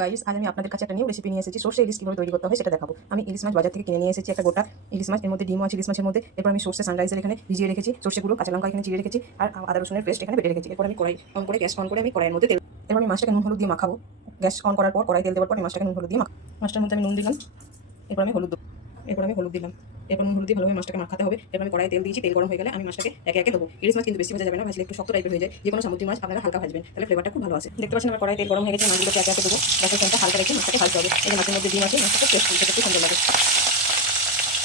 Guys আজ আমি আপনাদের কাছে একটা নিউ রেসিপি নিয়ে এসেছি। সর্ষে ইলিশ কীভাবে তৈরি করতে হয় সেটা দেখাবো। আমি ইলিশ মাছ বাজার থেকে কিনে নিয়ে এসেছি একটা গোটা। ইলিশ মাছ, এর মধ্যে ডিমও আছে ইলিশ মাছের মধ্যে। এরপর আমি সর্ষে সানরাইজার এখানে ভিজিয়ে রেখেছি। সর্ষেগুলো কাঁচা লঙ্কা এখানে চিড়ে রেখেছি। আর আদা রসুনের পেস্ট এখানে বেটে রেখেছি। এরপর আমি কড়াই অন করে, গ্যাস অন করে আমি কড়াইয়ের মধ্যে তেল এরপর আমি মাছটাকে নুন হলুদ দিয়ে মাখাবো। গ্যাস অন করার পর কড়াই তেল দেওয়ার পর আমি মাছটাকে নুন হলুদ দিয়ে মাখাবো মাছটার মধ্যে আমি নুন দিলাম। এরপর আমি হলুদ এরপর আমি হলুদ দিলাম। এরপর নুন হলুদ ভালোভাবে মাছটাকে মাখাতে হবে। এরপর আমি কড়াই তেল দিয়েছি, তেল গরম হয়ে গেলে আমি মাছটাকে একে একে দেবো ইলিশ মাছ কিন্তু বেশি ভাজা যাবে না, ভাজলে একটু শক্ত টাইপের হয়ে যায়। যে কোনো সামুদ্রিক মাছ আপনারা হালকা ভাজবেন, তাহলে ফ্লেভারটা খুব ভালো আছে দেখতে পাচ্ছেন আমার কড়াই তেল গরম হয়ে গেছে মাছগুলোকে একে একে দেবো গ্যাসের হালকা রেখে মাছটাকে ভাজতে হবে। এই যে মাছের মধ্যে ডিম আছে, মাছটাকে টেস্ট করতে একটু সুন্দর লাগে।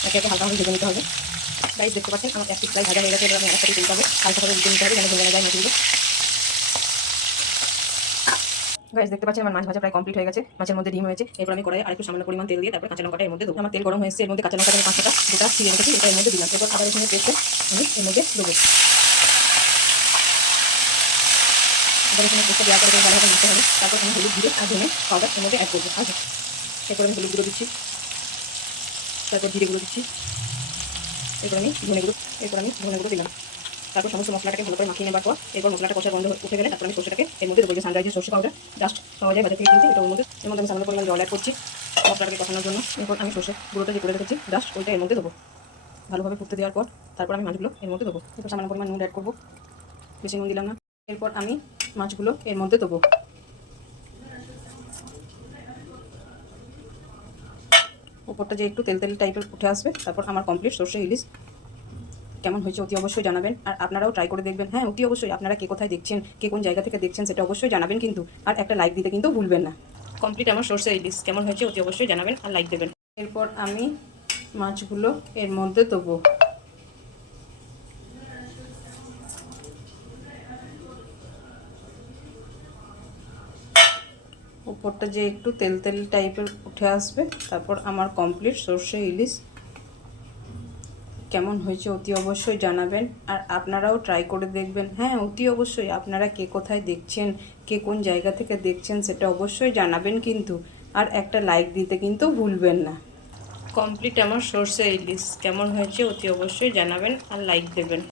একে একে হালকা ভাবে ভেজে নিতে হবে। গাইস দেখতে পাচ্ছেন, আমার এক পিস ভাজা হয়ে গেছে, এবার আমি একসাথে তুলতে হবে। হালকা ভাবে ভেজে নিতে হবে, যেন ভেঙে যায় গাইস দেখতে পাচ্ছেন আমার মাছ ভাজা প্রায় কমপ্লিট হয়ে গেছে। মাছের মধ্যে ডিম হয়েছে। এরপর আমি কড়াই আরেকটু সামান্য পরিমাণ তেল দিয়ে তারপর কাঁচা লঙ্কাটা এর মধ্যে দেবো আমার তেল গরম হয়েছে এর মধ্যে কাঁচা লঙ্কাটা আমি পাঁচটা গোটা ছিঁড়ে রেখেছি, এটা এর মধ্যে দিলাম। এরপর আদা রসুনের পেস্টটা আমি এর মধ্যে দেবো। আদা রসুনের পেস্টটা দেওয়ার পরে ভালোভাবে মাখতে হবে। তারপর আমি হলুদ দিয়ে আর ধনে পাউডার এর মধ্যে অ্যাড করব। আচ্ছা এরপর আমি হলুদ গুঁড়ো দিচ্ছি। তারপর জিরে গুঁড়ো দিচ্ছি। এরপর আমি ধনে গুঁড়ো, এরপর আমি ধনে গুঁড়ো দিলাম। তারপর সমস্ত মশলাটাকে ভালো করে মাখিয়ে নেবার পর এরপর মশলাটা কষা বন্ধ উঠে গেলে তারপর আমি সর্ষেটাকে এর মধ্যে দেবো যে সানরাইজের সর্ষে পাউডার জাস্ট পাওয়া যায় বাজার থেকে কিনতে এটার মধ্যে। এর মধ্যে আমি সামান্য পরিমাণ জল অ্যাড করছি মশলাটাকে কষানোর জন্য। এরপর আমি সর্ষে গুঁড়োটা যে করে রেখেছি জাস্ট ওইটা এর মধ্যে দেবো। ভালোভাবে ফুটতে দেওয়ার পর তারপর আমি মাছগুলো এর মধ্যে দেবো। এরপর সামান্য পরিমাণ নুন অ্যাড করব। বেশি নুন দিলাম না। এরপর আমি মাছগুলো এর মধ্যে দেবো। উপরটা যে একটু তেল তেল টাইপের উঠে আসবে, তারপর আমার কমপ্লিট সর্ষে ইলিশ কেমন হয়েছে অতি অবশ্যই জানাবেন। আর আপনারাও ট্রাই করে দেখবেন। হ্যাঁ অতি অবশ্যই আপনারা কে কোথায় দেখছেন, কে কোন জায়গা থেকে দেখছেন সেটা অবশ্যই জানাবেন কিন্তু। আর একটা লাইক দিতে কিন্তু ভুলবেন না। কমপ্লিট আমার সর্ষে ইলিশ কেমন হয়েছে অতি অবশ্যই জানাবেন আর লাইক দেবেন। এরপর আমি মাছগুলো এর মধ্যে দেবো। উপরটা যে একটু তেল তেল টাইপের উঠে আসবে, তারপর আমার কমপ্লিট সর্ষে ইলিশ কেমন হয়েছে অতি অবশ্যই জানাবেন। আর আপনারাও ট্রাই করে দেখবেন। হ্যাঁ অতি অবশ্যই আপনারা কে কোথায় দেখছেন, কে কোন জায়গা থেকে দেখছেন সেটা অবশ্যই জানাবেন কিন্তু। আর একটা লাইক দিতে কিন্তু ভুলবেন না। কমপ্লিট আমার সর্ষে ইলিশ কেমন হয়েছে অতি অবশ্যই জানাবেন আর লাইক দেবেন।